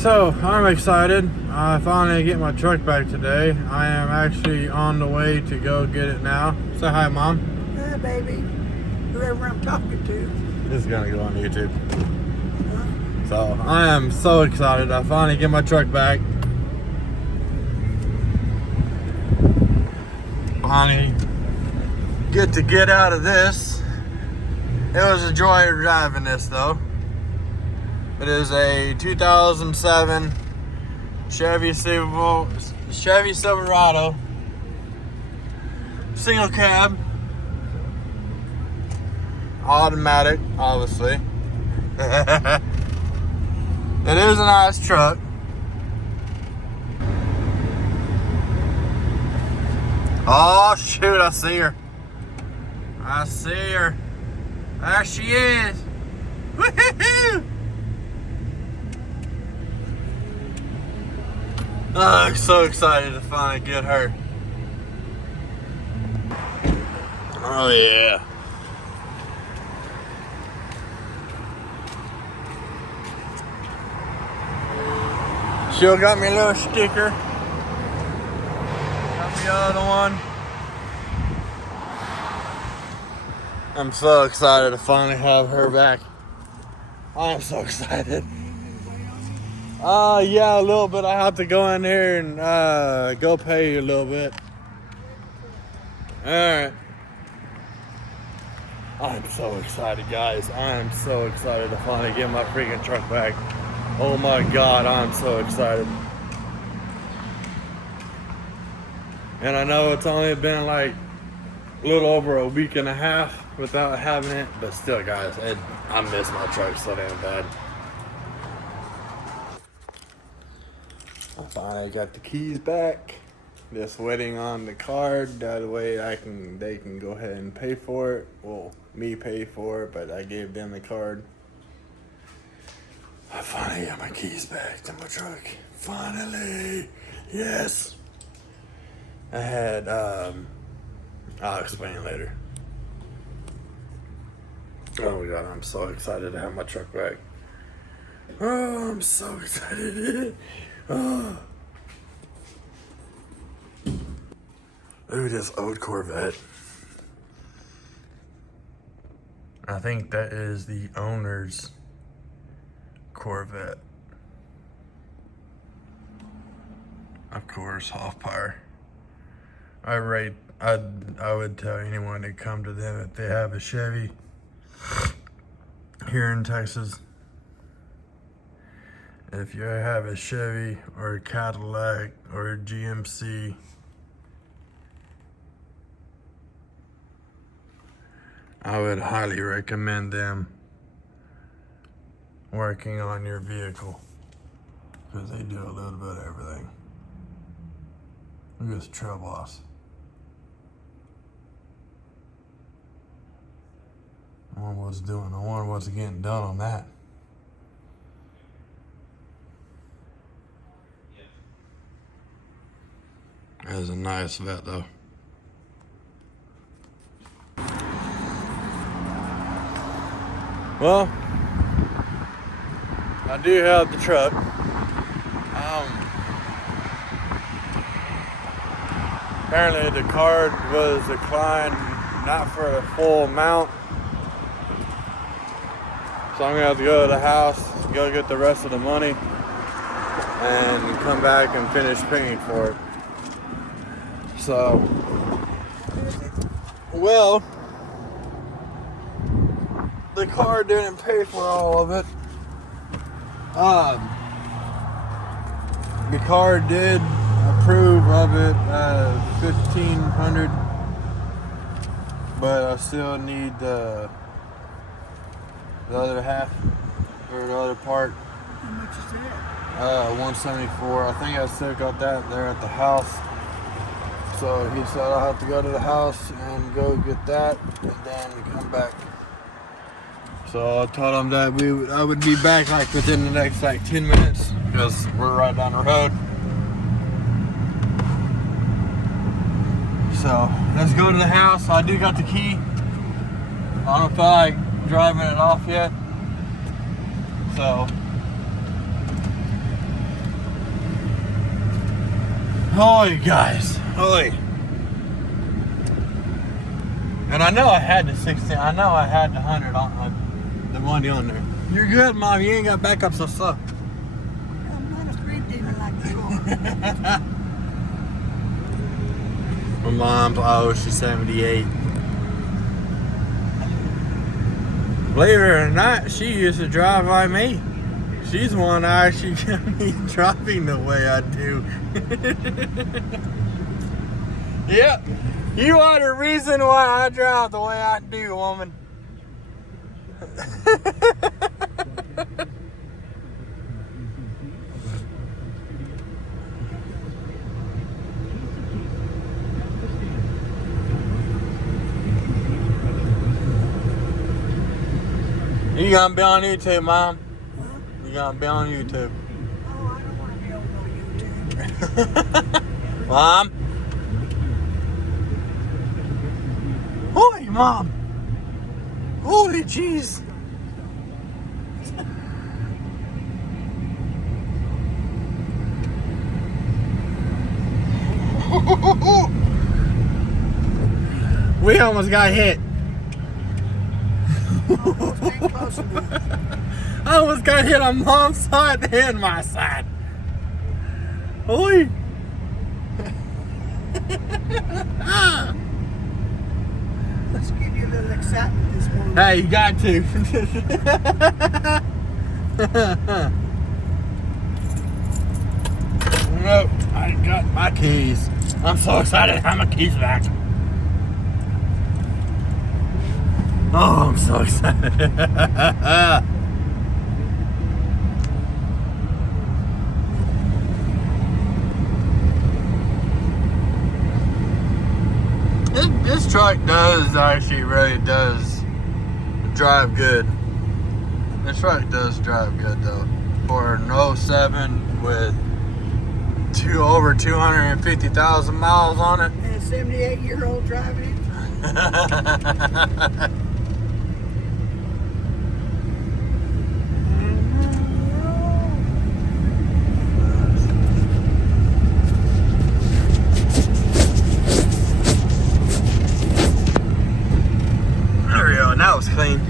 So, I'm excited. I finally get my truck back today. I am actually on the way to go get it now. Say hi, Mom. Hi, baby. Whoever I'm talking to. This is gonna go on YouTube. So, I am so excited. I finally get my truck back. Finally get out of this. It was a joy driving this, though. It is a 2007 Chevy Silverado, single cab, automatic, obviously. It is a nice truck. Oh shoot, I see her. There she is. Woohoo! Oh, I'm so excited to finally get her. Oh yeah. She'll got me a little sticker. Got me the other one. I'm so excited to finally have her back. I'm so excited. Yeah, a little bit. I have to go in here and go pay you a little bit. Alright. I'm so excited, guys. I am so excited to finally get my freaking truck back. Oh my God, I'm so excited. And I know it's only been like a little over a week and a half without having it, but still, guys, I miss my truck so damn bad. I finally got the keys back. Just waiting on the card. That way they can go ahead and pay for it. Well, me pay for it, but I gave them the card. I finally got my keys back to my truck. Finally. Yes. I had I'll explain later. Oh my God, I'm so excited to have my truck back. Oh, I'm so excited. Oh. Look at this old Corvette. I think that is the owner's Corvette. Of course, half power. I would tell anyone to come to them if they have a Chevy here in Texas. If you have a Chevy or a Cadillac or a GMC, I would highly recommend them working on your vehicle because they do a little bit of everything. Look at this trail boss. I wonder what's getting done on that. That is a nice vet though. Well, I do have the truck. Apparently the card was declined, not for the full amount. So I'm gonna have to go to the house, go get the rest of the money, and come back and finish paying for it. So, well, the car didn't pay for all of it. The car did approve of it, $1,500, but I still need the other half, or the other part. How much is that? $174. I think I still got that there at the house. So he said I'll have to go to the house and go get that and then come back. So I told him that I would be back like within the next like 10 minutes because we're right down the road. So let's go to the house. I do got the key. I don't feel like driving it off yet. So Holy guys, holy. And I know I had the 16. I know I had the 100 on the money on there. You're good, Mom. You ain't got back up so slow. I'm not a street demon like you are. My mom's, oh, she's 78. Believe it or not, she used to drive like me. She's one that actually got me driving the way I do. Yep. You are the reason why I drive the way I do, woman. You gonna be on YouTube, Mom? Huh? You gonna be on YouTube? Oh, I don't want to be on no YouTube. Mom? Holy Mom! Holy jeez! We almost got hit. I almost got hit on Mom's side and my side. Holy! Let's give you a little excitement this morning. Hey, you got to. Nope, I got my keys. I'm so excited to have my keys back. Oh, I'm so excited. This truck does actually really does drive good. This truck does drive good though. For an 07 with over 250,000 miles on it. And a 78-year-old driving it. There we go, now it's clean.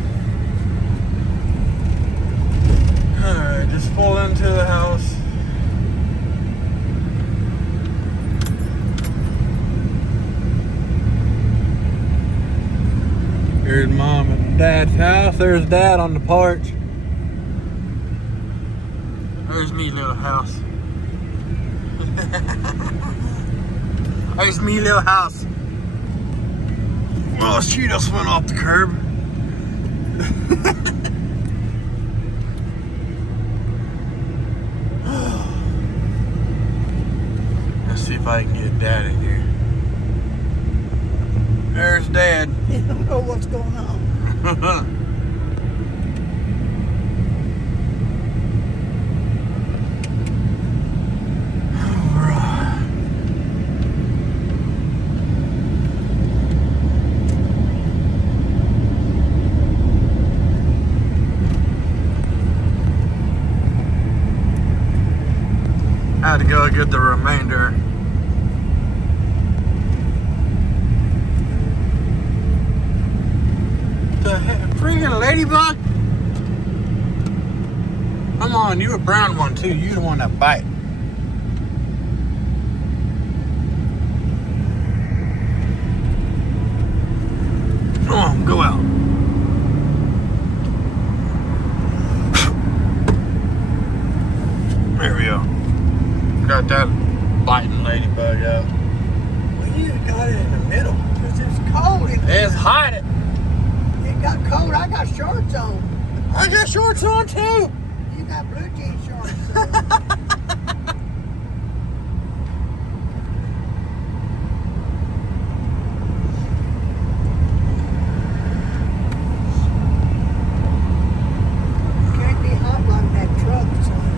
Alright, just pull into the house. Here's Mom and Dad's house. There's Dad on the porch. There's me little house. There's me little house. Oh, she just went off the curb. Let's see if I can get Dad in here. There's Dad. You don't know what's going on. I had to go get the remainder. The heck, freaking ladybug! Come on, you a brown one too. You the one that bite. Come on, go out. There we go. Got that biting ladybug out. We need to got it in the middle because it's cold. It's hot. It got cold. I got shorts on. I got shorts on too. You got blue jean shorts on. Can't be hot like that truck, son.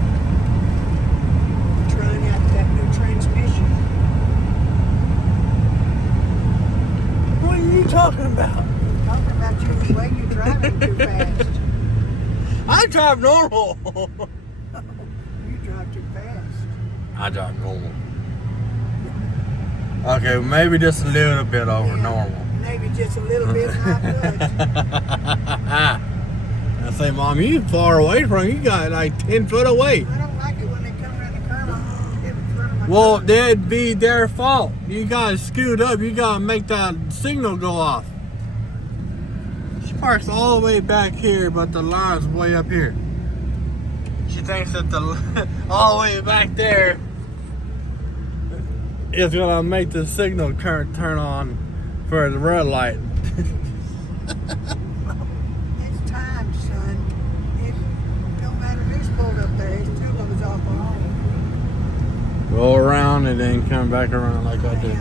Trying out that new transmission. What are you talking about? I'm talking about you the way you're driving too fast. I drive normal. You drive too fast. I drive normal. Okay, maybe just a little bit over normal. Maybe just a little bit, not much. I say, Mom, you far away from you got like 10 foot away. I don't like it when they come around the curve in front of my Well, car. that'd be their fault. You gotta scoot up. You gotta make that signal go off. She parks all the way back here, but the line's way up here. She thinks that the all the way back there is gonna make the signal turn on for the red light. It's time, son. It don't matter who's pulled up there. It's two of us off alone. Go around and then come back around like I did.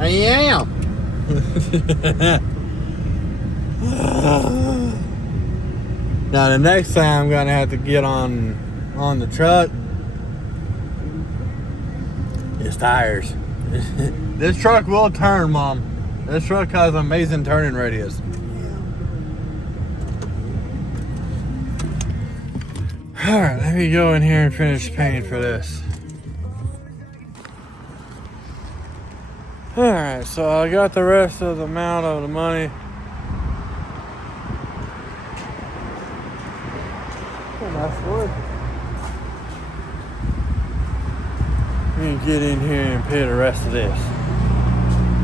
I am. Now the next time I'm gonna have to get on the truck is tires. This truck will turn, Mom. This truck has amazing turning radius. Alright, let me go in here and finish paying for this. Alright, so I got the rest of the amount of the money. Nice wood. We can get in here and pay the rest of this.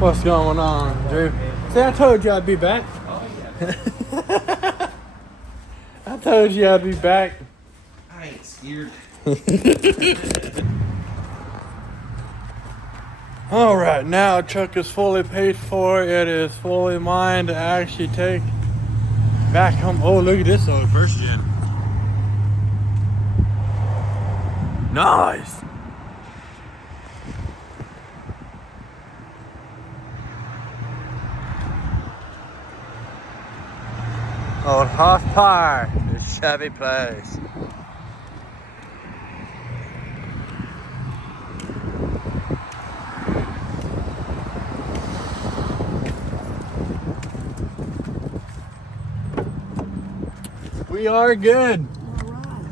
What's going on, Drew? See, I told you I'd be back. Oh, yeah. I told you I'd be back. I ain't scared. Alright, now the truck is fully paid for. It is fully mine to actually take back home. Oh, look at this old first gen. Nice. Old horsepower, the Chevy place. We are good. All right.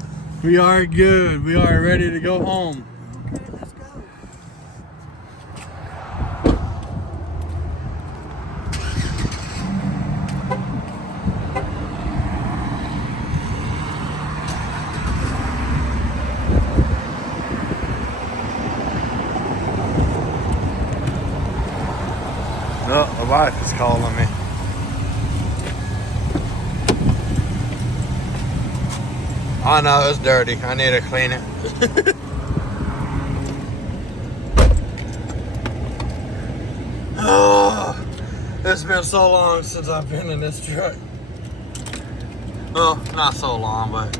We are good. We are ready to go home. Okay, let's go. No, the wife is calling me. I know it's dirty. I need to clean it. Oh, it's been so long since I've been in this truck. Well, not so long, but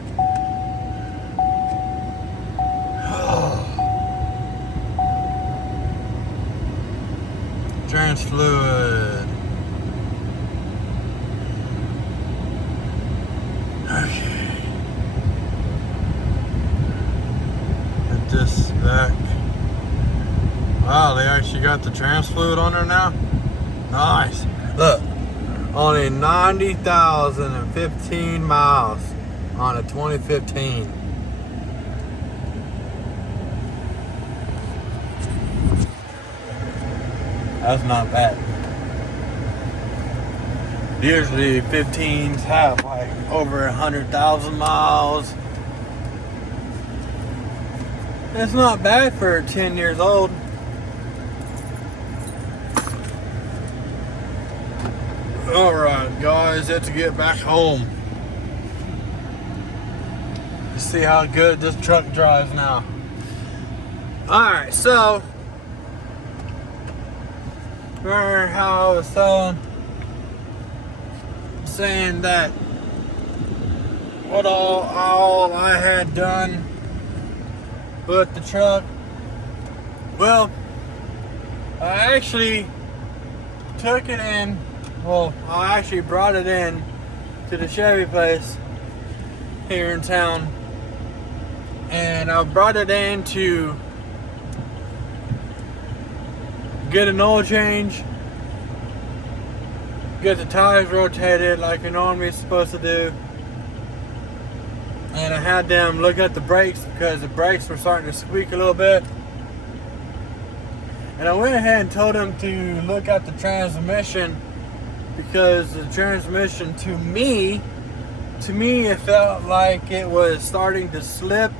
trans fluid. Okay. Put this back. Wow, they actually got the trans fluid on there now. Nice. Look, only 90,015 miles on a 2015. That's not bad. Usually 15s have like over 100,000 miles. It's not bad for 10 years old. Alright guys, let's get back home. Let's see how good this truck drives now. Alright, so remember how I was saying that what all I had done with the truck? Well, I actually took it in. Well, I actually brought it in to the Chevy place here in town, and I brought it in to get an oil change, get the tires rotated like you're normally supposed to do, and I had them look at the brakes because the brakes were starting to squeak a little bit. And I went ahead and told him to look at the transmission, because the transmission to me, it felt like it was starting to slip.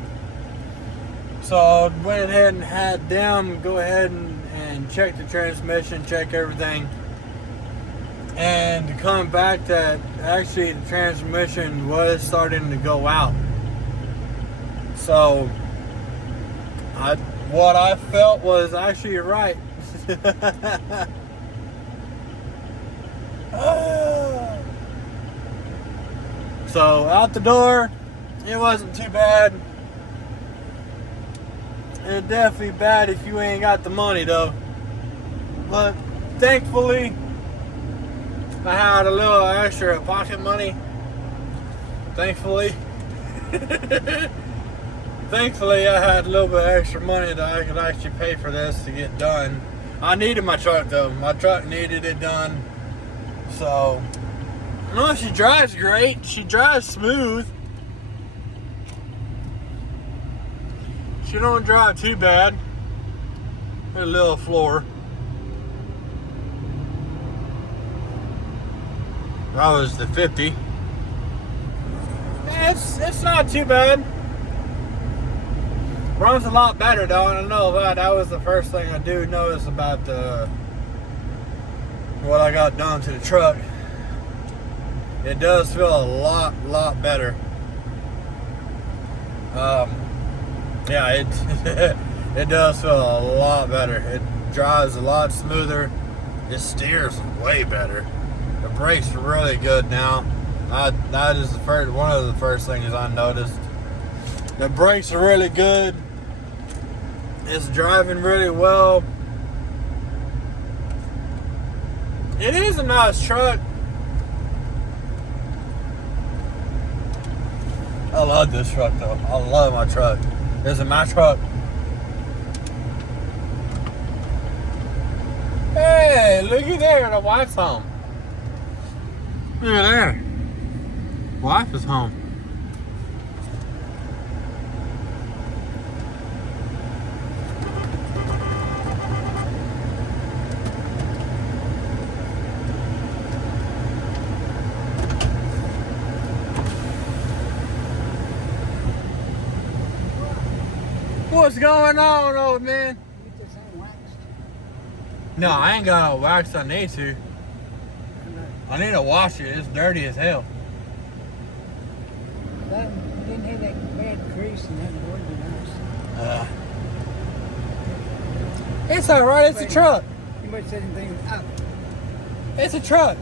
So I went ahead and had them go ahead and check the transmission, check everything. And to come back that actually the transmission was starting to go out. So what I felt was actually right. So out the door, it wasn't too bad. It's definitely bad if you ain't got the money though. But thankfully, I had a little extra pocket money. Thankfully. Thankfully, I had a little bit extra money that I could actually pay for this to get done. I needed my truck though. My truck needed it done. So, no, she drives great. She drives smooth. She don't drive too bad. A little floor. That was the 50. It's not too bad. Runs a lot better though, and I know that was the first thing I do notice about what I got done to the truck. It does feel a lot better. Yeah, it does feel a lot better. It drives a lot smoother. It steers way better. The brakes are really good now. That is one of the first things I noticed. The brakes are really good. It's driving really well. It is a nice truck. I love this truck though. I love my truck. This is my truck. Hey, looky there, the wife's home. Look at there. Wife is home. What's going on, old man? You just ain't waxed. No, I ain't got no wax. I need to. I need to wash it. It's dirty as hell. That didn't have that bad grease and that would be nice. It's alright. It's a truck. You might say anything. Oh, It's a truck.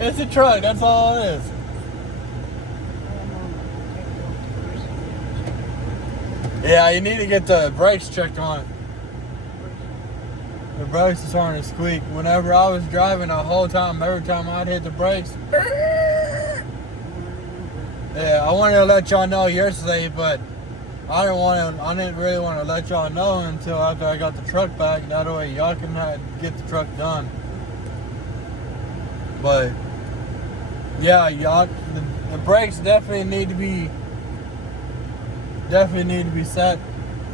It's a truck. That's all it is. Yeah, you need to get the brakes checked on it. The brakes are starting to squeak. Whenever I was driving the whole time, every time I'd hit the brakes. Yeah, I wanted to let y'all know yesterday, but I didn't really want to let y'all know until after I got the truck back. That way y'all can get the truck done. But yeah, y'all, the brakes definitely need to be set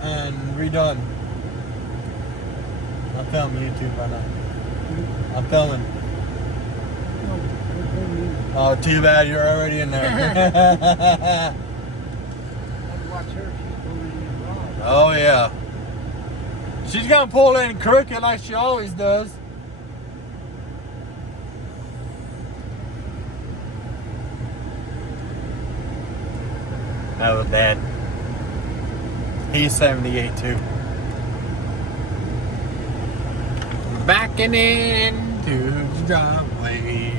and redone. I'm filming YouTube right now. I'm filming. Oh, too bad you're already in there. I'd watch her. She's pulling in the rod. Oh yeah. She's gonna pull in crooked like she always does. That was Dad. He's 78 too. Backing into the driveway.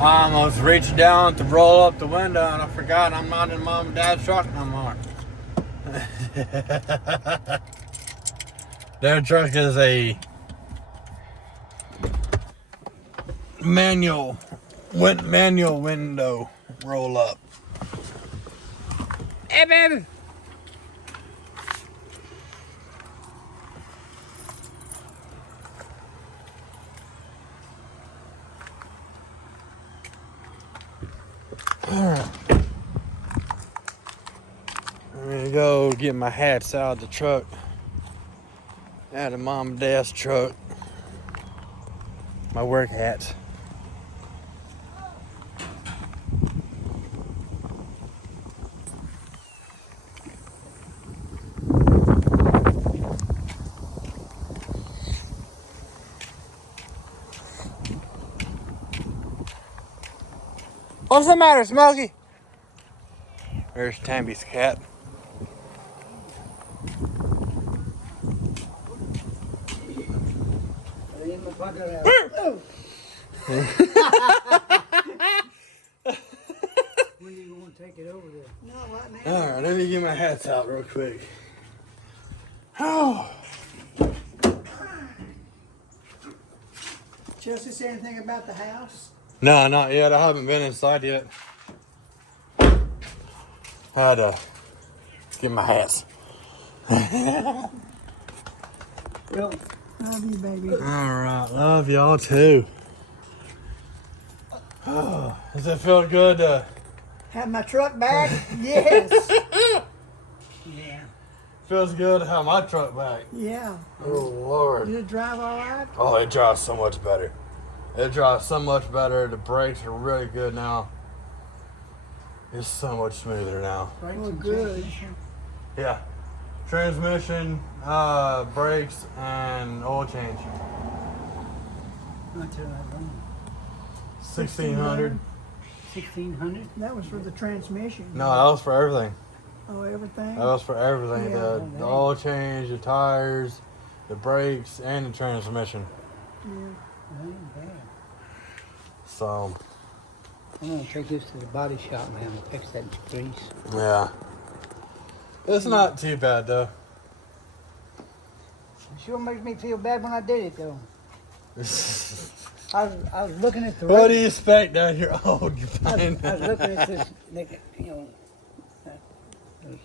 I almost reached down to roll up the window and I forgot I'm not in Mom and Dad's truck no more. Their truck is a manual window roll up. Hey, baby. All right. I'm gonna go get my hats out of the truck. Out of Mom and Dad's truck. My work hats. What's the matter, Smokey? There's Tammy's cat. When do you want to take it over there? No, right now. Alright, let me get my hats out real quick. Oh. Chelsea say anything about the house? No, not yet. I haven't been inside yet. Had to get my hats. Well, love you, baby. Alright, love y'all too. Oh, does it feel good to Have my truck back? Yes. Yeah. feels good to have my truck back? Yeah. Oh Lord. Did it drive all right? Oh, it drives so much better. It drives so much better. The brakes are really good now. It's so much smoother now. Well, good. Yeah. Transmission, brakes, and oil change. Not too long. 1600. 1600? That was for the transmission. No, that was for everything. Oh, everything? That was for everything. Yeah. The oil change, the tires, the brakes, and the transmission. Yeah. That ain't bad. So, I'm gonna take this to the body shop and have them fix that grease. yeah. It's not too bad though. It sure makes me feel bad when I did it though. I was looking at the What do you expect now you're old? You're I fine. was looking at this, like, you know, those-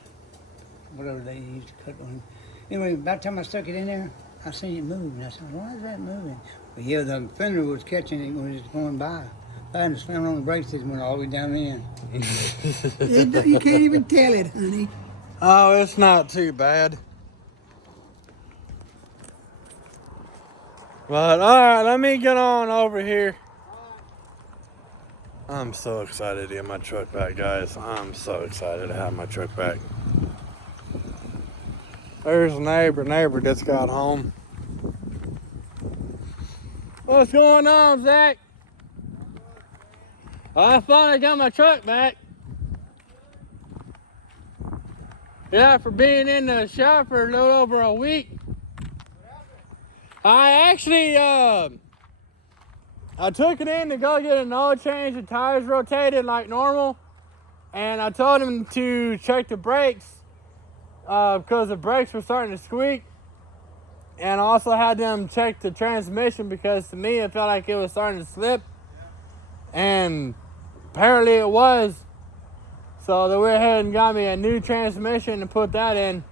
whatever they used to cut on. Anyway, about the time I stuck it in there, I seen it move, and I said, "Why is that moving?" But yeah, the fender was catching it when it was going by. I had to slam on the brakes, it went all the way down the end. You can't even tell it, honey. Oh, it's not too bad. But alright, let me get on over here. I'm so excited to get my truck back, guys. I'm so excited to have my truck back. There's a neighbor just got home. What's going on, Zach? I finally got my truck back. Yeah, for being in the shop for a little over a week. I actually, I took it in to go get an oil change, the tires rotated like normal, and I told him to check the brakes because the brakes were starting to squeak, and I also had them check the transmission because to me it felt like it was starting to slip, and apparently it was. So they went ahead and got me a new transmission and put that in.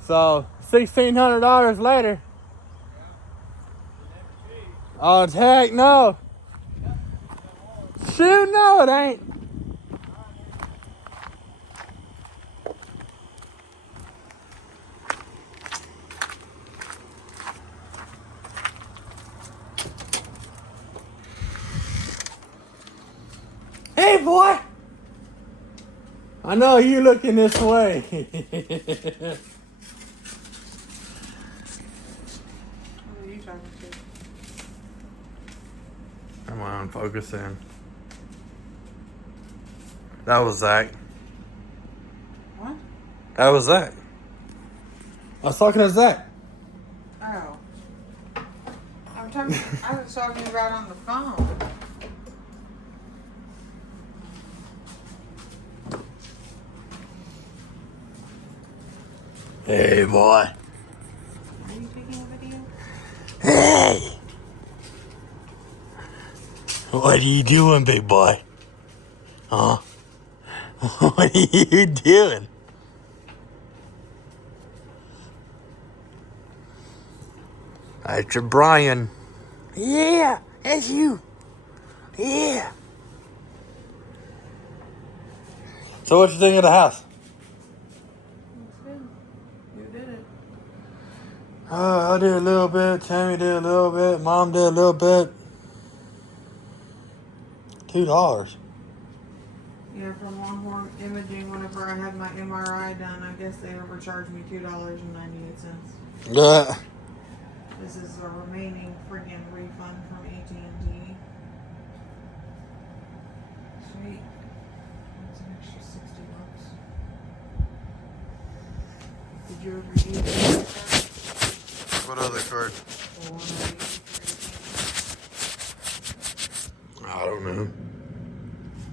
So $1,600 later. Oh, heck no. Shoot, no, it ain't. Hey, boy. I know you looking this way. Who are you talking to? Come on, focus in. That was Zach. What? That was Zach. I was talking to Zach. Oh. I was talking about on the phone. Hey, boy. What are you doing, big boy? Huh? What are you doing? That's your Brian. Yeah, that's you. Yeah. So what you think of the house? You did it. I did a little bit. Tammy did a little bit. Mom did a little bit. $2. Yeah, from Longhorn Imaging, whenever I had my MRI done, I guess they overcharged me $2.98. Yeah. This is a remaining friggin' refund from AT&T. Sweet. That's an extra $60. Did you ever use that card? What other card? The one I used for AT&T? I don't know.